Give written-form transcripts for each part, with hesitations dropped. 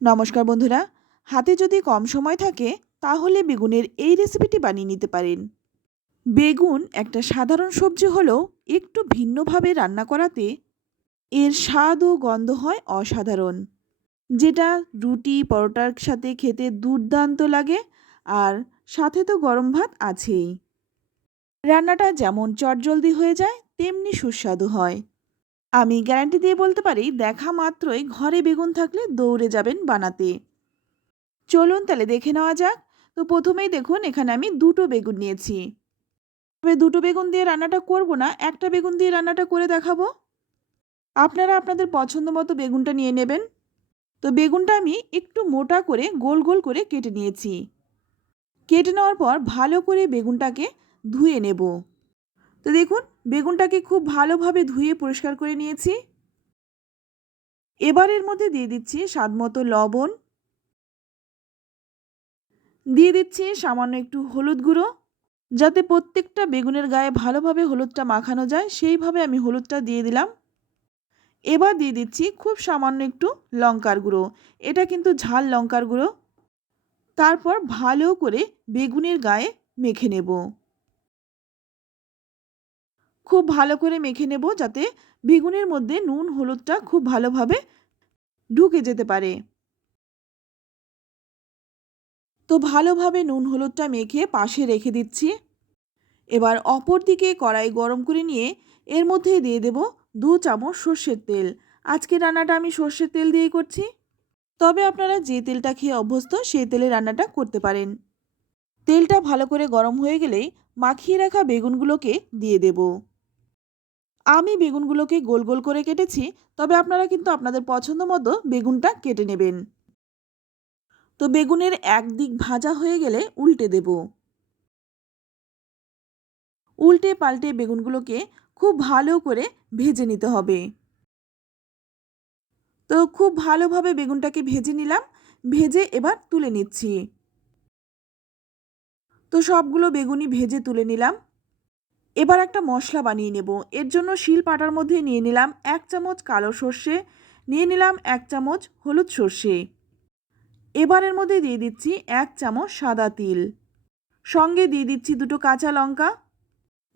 নমস্কার বন্ধুরা, হাতে যদি কম সময় থাকে তাহলে বেগুনের এই রেসিপিটি বানিয়ে নিতে পারেন। বেগুন একটা সাধারণ সবজি হলেও একটু ভিন্নভাবে রান্না করাতে এর স্বাদ ও গন্ধ হয় অসাধারণ, যেটা রুটি পরোটার সাথে খেতে দুর্দান্ত লাগে। আর সাথে তো গরম ভাত আছেই। রান্নাটা যেমন চটজলদি হয়ে যায় তেমনি সুস্বাদু হয়। আমি গ্যারান্টি দিয়ে বলতে পারি, দেখা মাত্রই ঘরে বেগুন থাকলে দৌড়ে যাবেন বানাতে। চলুন তাহলে দেখে নেওয়া যাক। তো প্রথমেই দেখুন, এখানে আমি দুটো বেগুন নিয়েছি। তবে দুটো বেগুন দিয়ে রান্নাটা করব না, একটা বেগুন দিয়ে রান্নাটা করে দেখাবো। আপনারা আপনাদের পছন্দ মতো বেগুনটা নিয়ে নেবেন। তো বেগুনটা আমি একটু মোটা করে গোল গোল করে কেটে নিয়েছি। কেটে নেওয়ার পর ভালো করে বেগুনটাকে ধুয়ে নেব। তো দেখুন, বেগুনটাকে খুব ভালোভাবে ধুয়ে পরিষ্কার করে নিয়েছি। এবার এর মধ্যে দিয়ে দিচ্ছি স্বাদ মতো লবণ, দিয়ে দিচ্ছি সামান্য একটু হলুদ গুঁড়ো, যাতে প্রত্যেকটা বেগুনের গায়ে ভালোভাবে হলুদটা মাখানো যায় সেইভাবে আমি হলুদটা দিয়ে দিলাম। এবার দিয়ে দিচ্ছি খুব সামান্য একটু লঙ্কার গুঁড়ো, এটা কিন্তু ঝাল লঙ্কার গুঁড়ো। তারপর ভালো করে বেগুনের গায়ে মেখে নেব। খুব ভালো করে মেখে নেব যাতে বেগুনের মধ্যে নুন হলুদটা খুব ভালোভাবে ঢুকে যেতে পারে। তো ভালোভাবে নুন হলুদটা মেখে পাশে রেখে দিচ্ছি। এবার অপর দিকে কড়াই গরম করে নিয়ে এর মধ্যে দিয়ে দেব 2 চামচ সর্ষের তেল। আজকে রান্নাটা আমি সর্ষের তেল দিয়েই করছি। তবে আপনারা যে তেলটা খেয়ে অভ্যস্ত সেই তেলে রান্নাটা করতে পারেন। তেলটা ভালো করে গরম হয়ে গেলেই মাখিয়ে রাখা বেগুনগুলোকে দিয়ে দেব। আমি বেগুনগুলোকে গোল গোল করে কেটেছি, তবে আপনারা কিন্তু আপনাদের পছন্দ মতো বেগুনটা কেটে নেবেন। তো বেগুনের একদিক ভাজা হয়ে গেলে উল্টে দেব। উল্টে পাল্টে বেগুনগুলোকে খুব ভালো করে ভেজে নিতে হবে। তো খুব ভালোভাবে বেগুনটাকে ভেজে নিলাম। ভেজে এবার তুলে নিচ্ছি। তো সবগুলো বেগুনই ভেজে তুলে নিলাম। এবার একটা মশলা বানিয়ে নেব। এর জন্য শিল পাটার মধ্যে নিয়ে নিলাম 1 চামচ কালো সর্ষে, নিয়ে নিলাম 1 চামচ হলুদ সর্ষে। এবার এর মধ্যে দিয়ে দিচ্ছি 1 চামচ সাদা তিল। সঙ্গে দিয়ে দিচ্ছি দুটো কাঁচা লঙ্কা।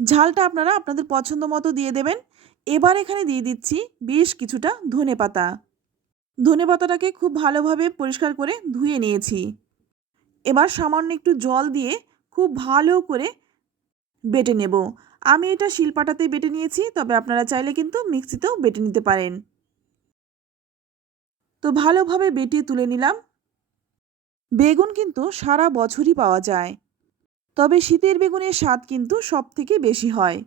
ঝালটা আপনারা আপনাদের পছন্দ মতো দিয়ে দেবেন। এবার এখানে দিয়ে দিচ্ছি বেশ কিছুটা ধনেপাতা। ধনেপাতাটাকে খুব ভালোভাবে পরিষ্কার করে ধুয়ে নিয়েছি। এবার সামান্য একটু জল দিয়ে খুব ভালো করে বেটে নেব। আমি এটা শিলপাটাতেই বেটে নিয়েছি, তবে আপনারা চাইলে কিন্তু মিক্সিতেও বেটে নিতে পারেন। তো ভালোভাবে বেটে তুলে নিলাম। বেগুন কিন্তু সারা বছরই পাওয়া যায়, তবে শীতের বেগুনের স্বাদ কিন্তু সবথেকে বেশি হয়।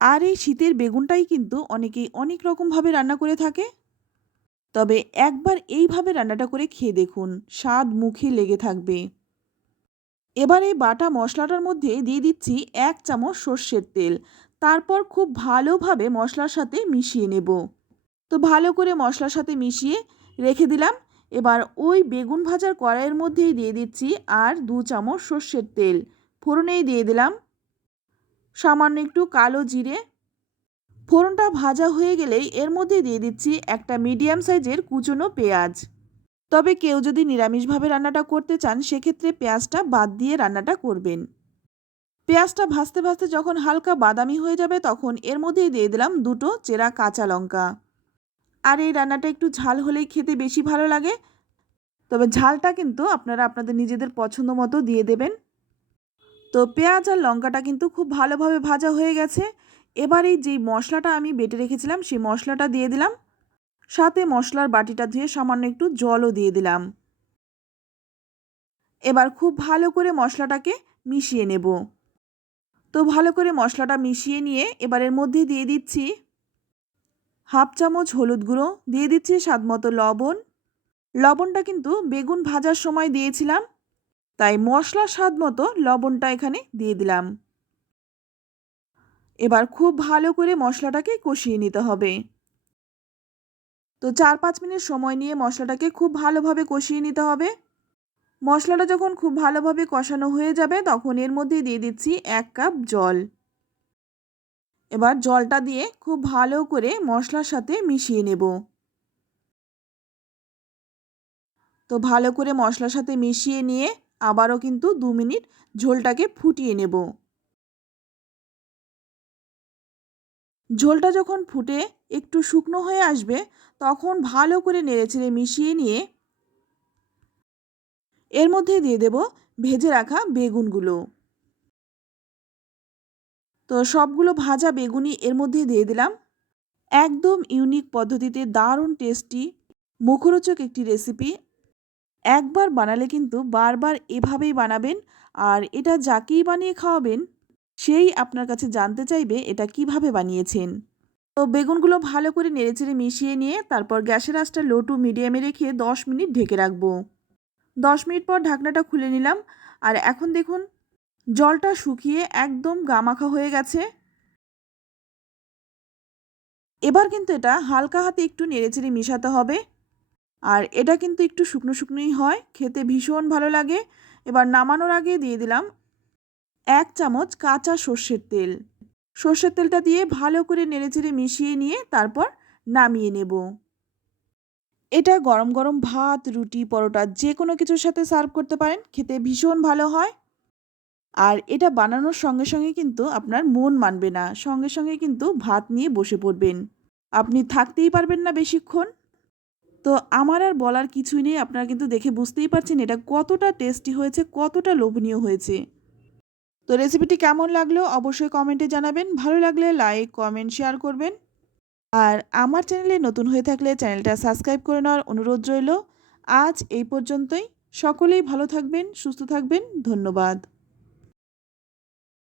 আর এই শীতের বেগুনটাই কিন্তু অনেকেই অনেক রকমভাবে রান্না করে থাকে। তবে একবার এইভাবে রান্নাটা করে খেয়ে দেখুন, স্বাদ মুখে লেগে থাকবে। এবার এই বাটা মশলাটার মধ্যে দিয়ে দিচ্ছি 1 চামচ সর্ষের তেল। তারপর খুব ভালোভাবে মশলার সাথে মিশিয়ে নেব। তো ভালো করে মশলার সাথে মিশিয়ে রেখে দিলাম। এবার ওই বেগুন ভাজার কড়াইয়ের মধ্যেই দিয়ে দিচ্ছি আর 2 চামচ সর্ষের তেল। ফোড়নেই দিয়ে দিলাম সামান্য একটু কালো জিরে। ফোড়নটা ভাজা হয়ে গেলেই এর মধ্যে দিয়ে দিচ্ছি একটা মিডিয়াম সাইজের কুচনো পেঁয়াজ। তবে কেউ যদি নিরামিষভাবে রান্নাটা করতে চান সেক্ষেত্রে পেঁয়াজটা বাদ দিয়ে রান্নাটা করবেন। পেঁয়াজটা ভাজতে ভাজতে যখন হালকা বাদামি হয়ে যাবে তখন এর মধ্যেই দিয়ে দিলাম দুটো চেরা কাঁচা লঙ্কা। আর এই রান্নাটা একটু ঝাল হলেই খেতে বেশি ভালো লাগে। তবে ঝালটা কিন্তু আপনারা আপনাদের নিজেদের পছন্দ মতো দিয়ে দেবেন। তো পেঁয়াজ আর লঙ্কাটা কিন্তু খুব ভালোভাবে ভাজা হয়ে গেছে। এবার এই যেই মশলাটা আমি বেটে রেখেছিলাম সেই মশলাটা দিয়ে দিলাম। সাথে মশলার বাটিটা ধুয়ে সামান্য একটু জলও দিয়ে দিলাম। এবার খুব ভালো করে মশলাটাকে মিশিয়ে নেব। তো ভালো করে মশলাটা মিশিয়ে নিয়ে এবার এর মধ্যে দিয়ে দিচ্ছি হাফ চামচ হলুদ গুঁড়ো, দিয়ে দিচ্ছি স্বাদমতো লবণ। লবণটা কিন্তু বেগুন ভাজার সময় দিয়েছিলাম, তাই মশলার স্বাদ মতো লবণটা এখানে দিয়ে দিলাম। এবার খুব ভালো করে মশলাটাকে কষিয়ে নিতে হবে। তো 4-5 মিনিট সময় নিয়ে মশলাটাকে খুব ভালোভাবে কষিয়ে নিতে হবে। মশলাটা যখন খুব ভালোভাবে কষানো হয়ে যাবে তখন এর মধ্যে দিয়ে দিচ্ছি 1 কাপ জল। এবার জলটা দিয়ে খুব ভালো করে মশলার সাথে মিশিয়ে নেব। তো ভালো করে মশলার সাথে মিশিয়ে নিয়ে আবারও কিন্তু 2 মিনিট ঝোলটাকে ফুটিয়ে নেব। ঝোলটা যখন ফুটে একটু শুকনো হয়ে আসবে তখন ভালো করে নেড়েচেড়ে মিশিয়ে নিয়ে এর মধ্যে দিয়ে দেব ভেজে রাখা বেগুনগুলো। তো সবগুলো ভাজা বেগুনই এর মধ্যে দিয়ে দিলাম। একদম ইউনিক পদ্ধতিতে দারুণ টেস্টি মুখরোচক একটি রেসিপি। একবার বানালে কিন্তু বারবার এভাবেই বানাবেন, আর এটা যাকেই বানিয়ে খাওয়াবেন সেই আপনার কাছে জানতে চাইবে এটা কিভাবে বানিয়েছেন। তো বেগুনগুলো ভালো করে নেড়েচেড়ে মিশিয়ে নিয়ে তারপর গ্যাসের আঁচটা লো টু মিডিয়ামে রেখে 10 মিনিট ঢেকে রাখবো। 10 মিনিট পর ঢাকনাটা খুলে নিলাম, আর এখন দেখুন জলটা শুকিয়ে একদম গামাখা হয়ে গেছে। এবার কিন্তু এটা হালকা হাতে একটু নেড়েচেড়ে মিশাতে হবে, আর এটা কিন্তু একটু শুকনো শুকনোই হয়, খেতে ভীষণ ভালো লাগে। এবার নামানোর আগে দিয়ে দিলাম 1 চামচ কাঁচা সর্ষের তেল। সর্ষের তেলটা দিয়ে ভালো করে নেড়েচেড়ে মিশিয়ে নিয়ে তারপর নামিয়ে নেব। এটা গরম গরম ভাত, রুটি, পরোটা যে কোনো কিছুর সাথে সার্ভ করতে পারেন, খেতে ভীষণ ভালো হয়। আর এটা বানানোর সঙ্গে সঙ্গে কিন্তু আপনার মন মানবে না, সঙ্গে সঙ্গে কিন্তু ভাত নিয়ে বসে পড়বেন, আপনি থাকতেই পারবেন না বেশিক্ষণ। তো আমার আর বলার কিছুই নেই, আপনারা কিন্তু দেখে বুঝতেই পারছেন এটা কতটা টেস্টি হয়েছে, কতটা লোভনীয় হয়েছে। তো রেসিপিটি কেমন লাগলো অবশ্যই কমেন্টে জানাবেন, ভালো লাগলে লাইক, কমেন্ট, শেয়ার করবেন। আর আমার চ্যানেলে নতুন হয়ে থাকলে চ্যানেলটা সাবস্ক্রাইব করে নেওয়ার অনুরোধ রইল। আজ এই পর্যন্তই। সকলেই ভালো থাকবেন, সুস্থ থাকবেন। ধন্যবাদ।